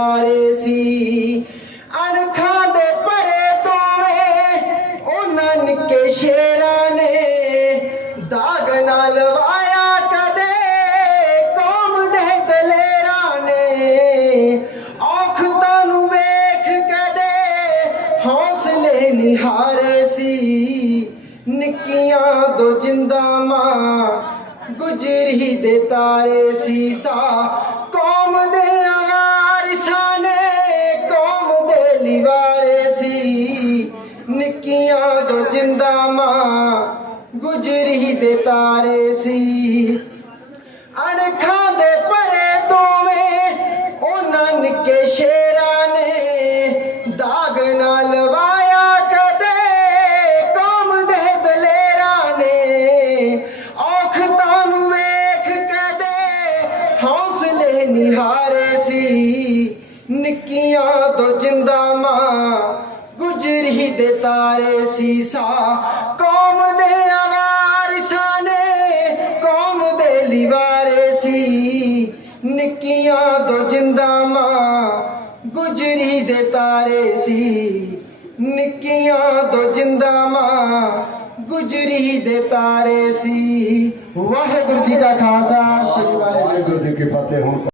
ਆਰੇ ਸੀ। ਅਣਖਾਂ ਦੇ ਪਰੇ ਦੋਵੇਂ ਉਹਨਾਂ ਨਿੱਕੇ ਸ਼ੇਰਾਂ ਨੇ ਦਾਗ ਨਾਲ ਲਵਾਇਆ ਕਦੇ, ਕੌਮ ਦੇ ਦਲੇਰਾਂ ਨੇ। ਔਖਤਾਂ ਨੂੰ ਵੇਖ ਕਦੇ ਹੌਸਲੇ ਨਿਹਾਰੇ ਸੀ। ਨਿੱਕੀਆਂ ਦੋ ਜਿੰਦਾ ਮਾਂ ਗੁਜਰੀ ਦੇ ਤਾਰੇ ਸੀ ਸਾ ਨਿੱਕੀਆਂ ਦੋ ਜਿੰਦਾ ਮਾਂ ਗੁਜਰੀ ਦੇ ਤਾਰੇ ਸੀ। ਅਣਖਾਂ ਦੇ ਪਰੇ ਦੋਵੇਂ ਉਹਨਾਂ ਨਿੱਕੇ ਸ਼ੇਰਾਂ ਨੇ ਦਾਗ ਨਾ ਲਵਾਇਆ ਕਦੇ ਕੌਮ ਦੇ ਦਲੇਰਾਂ ਨੇ। ਔਖ ਨੂੰ ਵੇਖ ਕਦੇ ਹੌਸਲੇ ਨਿਹਾਰੇ ਸੀ। ਨਿੱਕੀਆਂ ਤੋਂ ਜਿੰਦਾ ਮਾਂ ਗੁਜਰੀ ਦੇ ਤਾਰੇ ਸੀ ਸਾ ਕੌਮ ਦੇ ਵਾਰਿਸਾਂ ਨੇ, ਕੌਮ ਦੇ ਲਿਵਾਰੇ ਸੀ। ਨਿੱਕੀਆਂ ਤੋਂ ਜਿੰਦਾ ਮਾਂ ਗੁਜਰੀ ਦੇ ਤਾਰੇ ਸੀ। ਨਿੱਕੀਆਂ ਦੋ ਜਿੰਦਾ ਮਾਂ ਗੁਜਰੀ ਦੇ ਤਾਰੇ ਸੀ। ਵਾਹਿਗੁਰੂ ਜੀ ਕਾ ਖਾਲਸਾ, ਸ੍ਰੀ ਵਾਹਿਗੁਰੂ ਜੀ ਕੀ ਫਤਿਹ।